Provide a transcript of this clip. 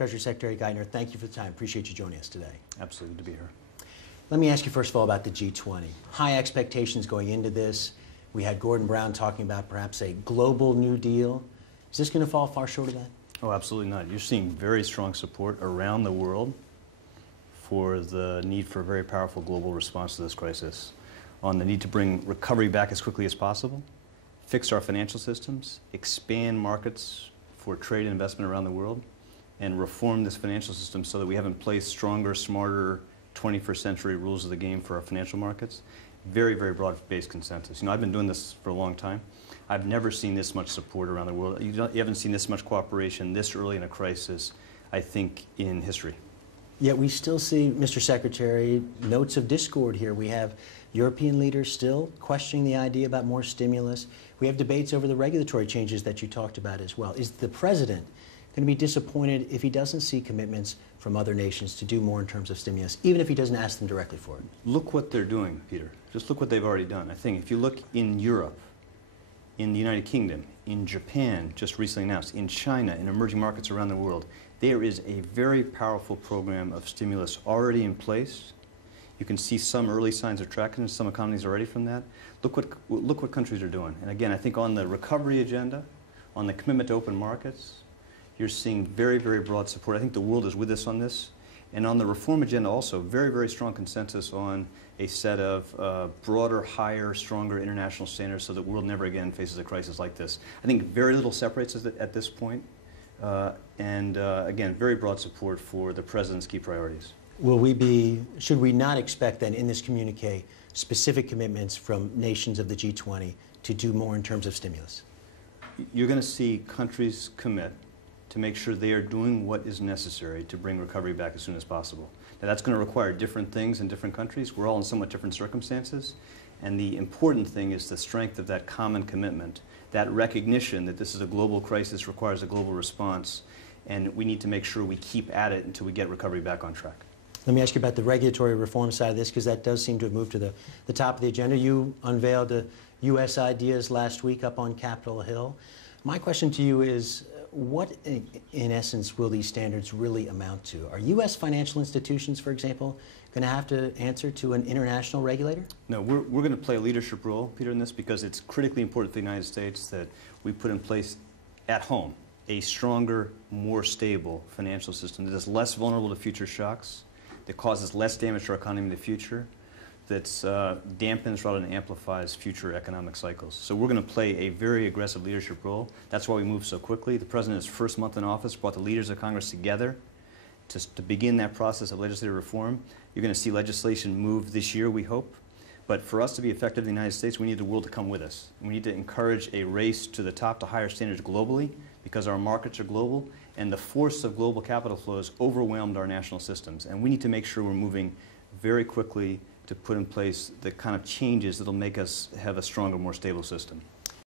Treasury Secretary Geithner, thank you for the time. Appreciate you joining us today. Absolutely, to be here. Let me ask you first of all about the G20. High expectations going into this. We had Gordon Brown talking about perhaps a global New Deal. Is this going to fall far short of that? Oh, absolutely not. You're seeing very strong support around the world for the need for a very powerful global response to this crisis, on the need to bring recovery back as quickly as possible, fix our financial systems, expand markets for trade and investment around the world, and reform this financial system so that we have in place stronger, smarter 21st century rules of the game for our financial markets. Very, very broad-based consensus. You know, I've been doing this for a long time. I've never seen this much support around the world. You haven't seen this much cooperation this early in a crisis, I think, in history. Yet we still see, Mr. Secretary, notes of discord here. We have European leaders still questioning the idea about more stimulus. We have debates over the regulatory changes that you talked about as well. Is the president going to be disappointed if he doesn't see commitments from other nations to do more in terms of stimulus, even if he doesn't ask them directly for it? Look what they're doing, Peter. Just look what they've already done. I think if you look in Europe, in the United Kingdom, in Japan, just recently announced, in China, in emerging markets around the world, there is a very powerful program of stimulus already in place. You can see some early signs of traction in some economies already from that. Look what countries are doing. And again, I think on the recovery agenda, on the commitment to open markets, you're seeing very, very broad support. I think the world is with us on this. And on the reform agenda also, very, very strong consensus on a set of broader, higher, stronger international standards so that the world never again faces a crisis like this. I think very little separates us at this point. Again, very broad support for the President's key priorities. Should we not expect then in this communique specific commitments from nations of the G20 to do more in terms of stimulus? You're going to see countries commit to make sure they are doing what is necessary to bring recovery back as soon as possible. Now, that's going to require different things in different countries. We're all in somewhat different circumstances. And the important thing is the strength of that common commitment, that recognition that this is a global crisis, requires a global response, and we need to make sure we keep at it until we get recovery back on track. Let me ask you about the regulatory reform side of this, because that does seem to have moved to the top of the agenda. You unveiled the U.S. ideas last week up on Capitol Hill. My question to you is, what, in essence, will these standards really amount to? Are U.S. financial institutions, for example, going to have to answer to an international regulator? No, we're going to play a leadership role, Peter, in this, because it's critically important for the United States that we put in place at home a stronger, more stable financial system that is less vulnerable to future shocks, that causes less damage to our economy in the future, that dampens rather than amplifies future economic cycles. So we're going to play a very aggressive leadership role. That's why we moved so quickly. The President's first month in office brought the leaders of Congress together to begin that process of legislative reform. You're going to see legislation move this year, we hope. But for us to be effective in the United States, we need the world to come with us. We need to encourage a race to the top to higher standards globally, because our markets are global, and the force of global capital flows overwhelmed our national systems. And we need to make sure we're moving very quickly to put in place the kind of changes that will make us have a stronger, more stable system.